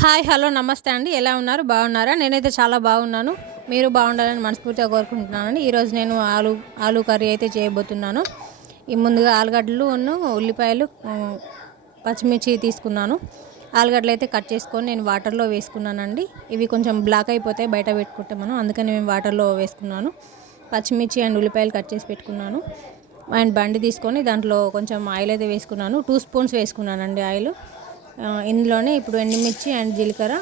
Hi. Hello. నమస్తే అండి. ఎలా ఉన్నారు? బాగున్నారా? నేనైతే చాలా బాగున్నాను. మీరు బాగుండాలని మనస్ఫూర్తిగా కోరుకుంటున్నానండి. ఈరోజు నేను ఆలు కర్రీ అయితే చేయబోతున్నాను. ముందుగా ఆలుగడ్డలు ఉల్లిపాయలు పచ్చిమిర్చి తీసుకున్నాను. ఆలుగడ్డలు అయితే కట్ చేసుకొని నేను వాటర్లో వేసుకున్నానండి. ఇవి కొంచెం బ్లాక్ అయిపోతాయి బయట పెట్టుకుంటే మనం, అందుకని నేను వాటర్లో వేసుకున్నాను. పచ్చిమిర్చి అండ్ ఉల్లిపాయలు కట్ చేసి పెట్టుకున్నాను. అండ్ బండి తీసుకొని దాంట్లో కొంచెం ఆయిల్ అయితే వేసుకున్నాను. 2 స్పూన్స్ వేసుకున్నానండి ఆయిల్. ఇందులోనే ఇప్పుడు ఎండుమిర్చి అండ్ జీలకర్ర,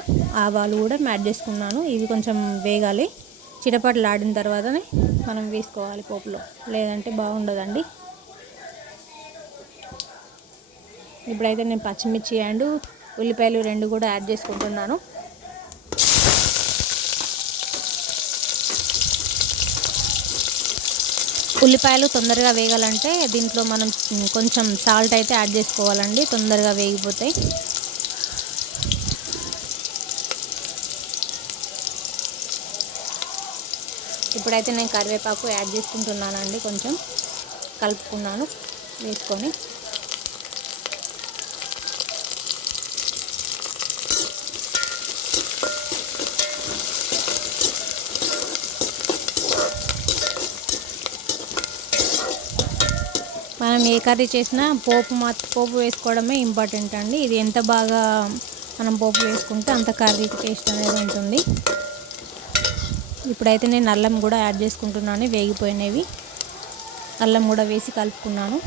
ఆవాలు కూడా యాడ్ చేసుకున్నాను. ఇవి కొంచెం వేగాలి. చిటపటలాడిన తర్వాతనే మనం వేసుకోవాలి పోపులో, లేదంటే బాగుండదండి. ఇప్పుడైతే నేను పచ్చిమిర్చి అండ్ ఉల్లిపాయలు 2 కూడా యాడ్ చేసుకుంటున్నాను. ఉల్లిపాయలు తొందరగా వేగాలంటే దీంట్లో మనం కొంచెం సాల్ట్ అయితే యాడ్ చేసుకోవాలండి, తొందరగా వేగిపోతాయి. ఇప్పుడైతే నేను కరివేపాకు యాడ్ చేసుకుంటున్నానండి. కొంచెం కలుపుకున్నాను వేసుకొని. మనం ఏ కర్రీ చేసినా పోపు వేసుకోవడమే ఇంపార్టెంట్ అండి. ఇది ఎంత బాగా మనం పోపు వేసుకుంటే అంత కర్రీకి టేస్ట్ అనేది ఉంటుంది. ఇప్పుడైతే నేను అల్లం కూడా యాడ్ చేసుకుంటున్నాను. వేగిపోయినవి అల్లం కూడా వేసి కలుపుకున్నాను.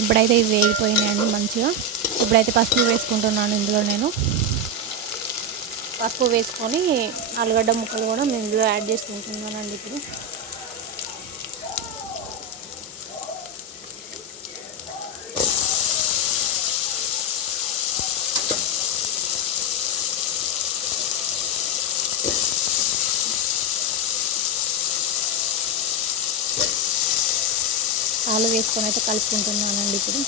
ఇప్పుడైతే ఇవి వేగిపోయినాయండి మంచిగా. ఇప్పుడైతే పసుపు వేసుకుంటున్నాను ఇందులో. నేను పసుపు వేసుకొని ఆలుగడ్డ ముక్కలు కూడా ఇందులో యాడ్ చేసుకుంటున్నానండి ఇప్పుడు. ఆలు వేసుకొని అయితే కలుపుకుంటున్నానండి ఇప్పుడు.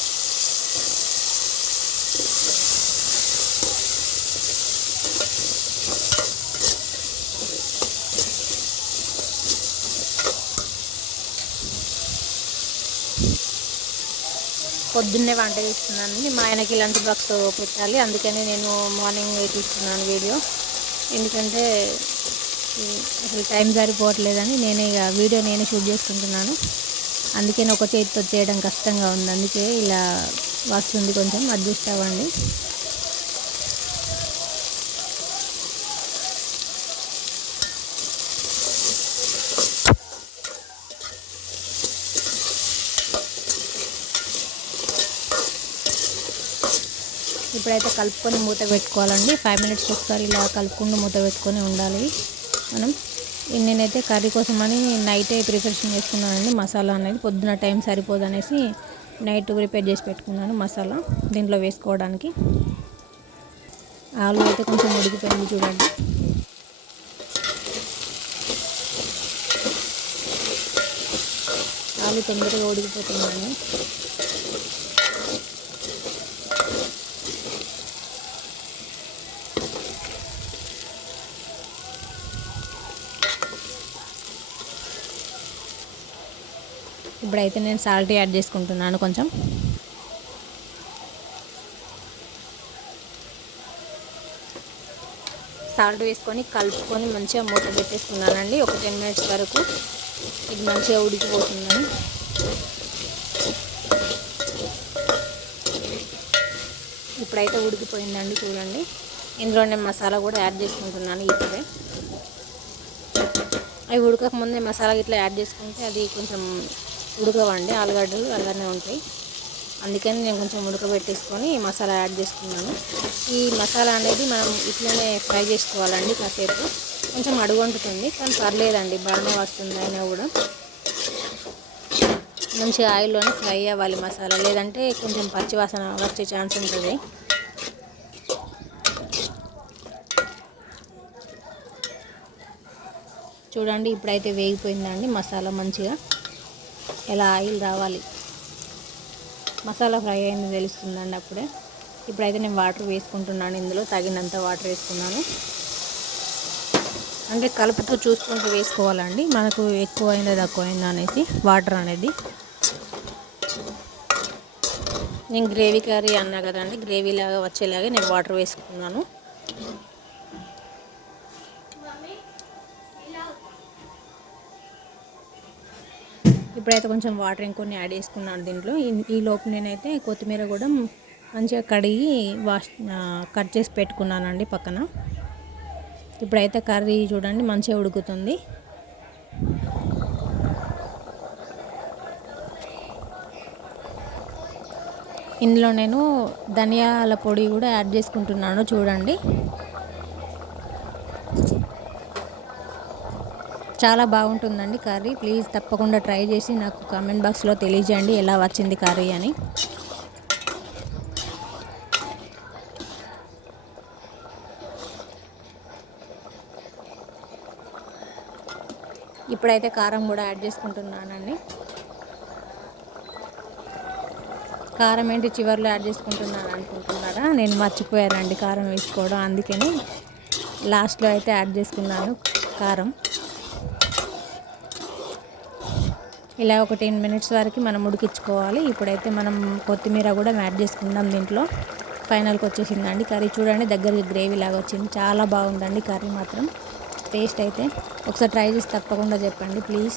పొద్దున్నే వంట చేస్తున్నానండి. మా ఆయనకి లంచ్ బాక్స్ పెట్టాలి, అందుకని నేను మార్నింగ్ తీస్తున్నాను వీడియో. ఎందుకంటే అసలు టైం సరిపోవట్లేదని నేనే షూట్ చేసుకుంటున్నాను. అందుకని ఒక చేతితో చేయడం కష్టంగా ఉంది, అందుకే ఇలా వస్తుంది. కొంచెం అడ్జస్ట్ అవ్వండి. ఇప్పుడైతే కలుపుకొని మూత పెట్టుకోవాలండి. 5 మినిట్స్ ఒకసారి ఇలా కలుపుకుంటూ మూత పెట్టుకొని ఉండాలి మనం. నేనైతే కర్రీ కోసమని నైటే ప్రిపరేషన్ చేసుకున్నానండి. మసాలా అనేది పొద్దున టైం సరిపోదనేసి నైట్ ప్రిపేర్ చేసి పెట్టుకున్నాను మసాలా దీంట్లో వేసుకోవడానికి. ఆలు అయితే కొంచెం ఉడికిపోయింది చూడండి. ఆలు తొందరగా ఉడికిపోతుందండి. ఇప్పుడైతే నేను సాల్ట్ యాడ్ చేసుకుంటున్నాను కొంచెం. సాల్ట్ వేసుకొని కలుపుకొని మంచిగా మూత పెట్టేసుకున్నానండి ఒక 10 మినిట్స్ వరకు. ఇది మంచిగా ఉడికిపోతుందని. ఇప్పుడైతే ఉడికిపోయిందండి చూడండి. ఇందులో నేను మసాలా కూడా యాడ్ చేసుకుంటున్నాను ఇప్పుడే. అవి ఉడకకముందే మసాలా ఇట్లా యాడ్ చేసుకుంటే అది కొంచెం ఉడకవండి, ఆలుగడ్డలు అలానే ఉంటాయి. అందుకని నేను కొంచెం ఉడకబెట్టేసుకొని మసాలా యాడ్ చేసుకున్నాను. ఈ మసాలా అనేది మనం ఇట్లనే ఫ్రై చేసుకోవాలండి కాసేపు. కొంచెం అడుగంటుతుంది కానీ పర్లేదండి, బాగానే వస్తుంది. అయినా కూడా మంచిగా ఆయిల్లోనే ఫ్రై అవ్వాలి మసాలా, లేదంటే కొంచెం పచ్చివాసన వచ్చే ఛాన్స్ ఉంటుంది. చూడండి ఇప్పుడైతే వేగిపోయిందండి మసాలా మంచిగా. ఎలా ఆయిల్ రావాలి, మసాలా ఫ్రై అయింది తెలుస్తుందండి అప్పుడే. ఇప్పుడైతే నేను వాటర్ వేసుకుంటున్నాను, ఇందులో తగినంత వాటర్ వేసుకున్నాను. అంటే కలుపుతూ చూసుకుంటూ వేసుకోవాలండి, మనకు ఎక్కువైందా తక్కువైందా అనేసి వాటర్ అనేది. నేను గ్రేవీ కర్రీ అన్నా కదండి, గ్రేవీ లాగా వచ్చేలాగే నేను వాటర్ వేసుకున్నాను. ఇప్పుడైతే కొంచెం వాటర్ ఇంకొన్ని యాడ్ చేసుకున్నాను దీంట్లో. ఈ లోపు నేనైతే కొత్తిమీర కూడా మంచిగా కడిగి కట్ చేసి పెట్టుకున్నానండి పక్కన. ఇప్పుడైతే కర్రీ చూడండి మంచిగా ఉడుకుతుంది. ఇందులో నేను ధనియాల పొడి కూడా యాడ్ చేసుకుంటున్నాను చూడండి. చాలా బాగుంటుందండి కర్రీ. ప్లీజ్ తప్పకుండా ట్రై చేసి నాకు కామెంట్ బాక్స్లో తెలియజేయండి ఎలా వచ్చింది కర్రీ అని. ఇప్పుడైతే కారం కూడా యాడ్ చేసుకుంటున్నానండి. కారం ఏంటి చివర్లో యాడ్ చేసుకుంటున్నాను అనుకుంటున్నారా? నేను మర్చిపోయానండి కారం వేసుకోవడం, అందుకని లాస్ట్లో అయితే యాడ్ చేసుకున్నాను కారం. ఇలా ఒక 10 మినిట్స్ వరకు మనం ఉడికించుకోవాలి. ఇప్పుడైతే మనం కొత్తిమీర కూడా యాడ్ చేసుకుందాం దీంట్లో. ఫైనల్కి వచ్చేసిందండి కర్రీ చూడండి, దగ్గరికి గ్రేవీ లాగా వచ్చింది. చాలా బాగుందండి కర్రీ మాత్రం. టేస్ట్ అయితే ఒకసారి ట్రై చేసి తప్పకుండా చెప్పండి ప్లీజ్.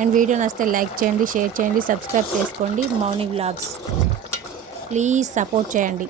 అండ్ వీడియో నచ్చితే లైక్ చేయండి, షేర్ చేయండి, సబ్స్క్రైబ్ చేసుకోండి మౌని వ్లాగ్స్. ప్లీజ్ సపోర్ట్ చేయండి.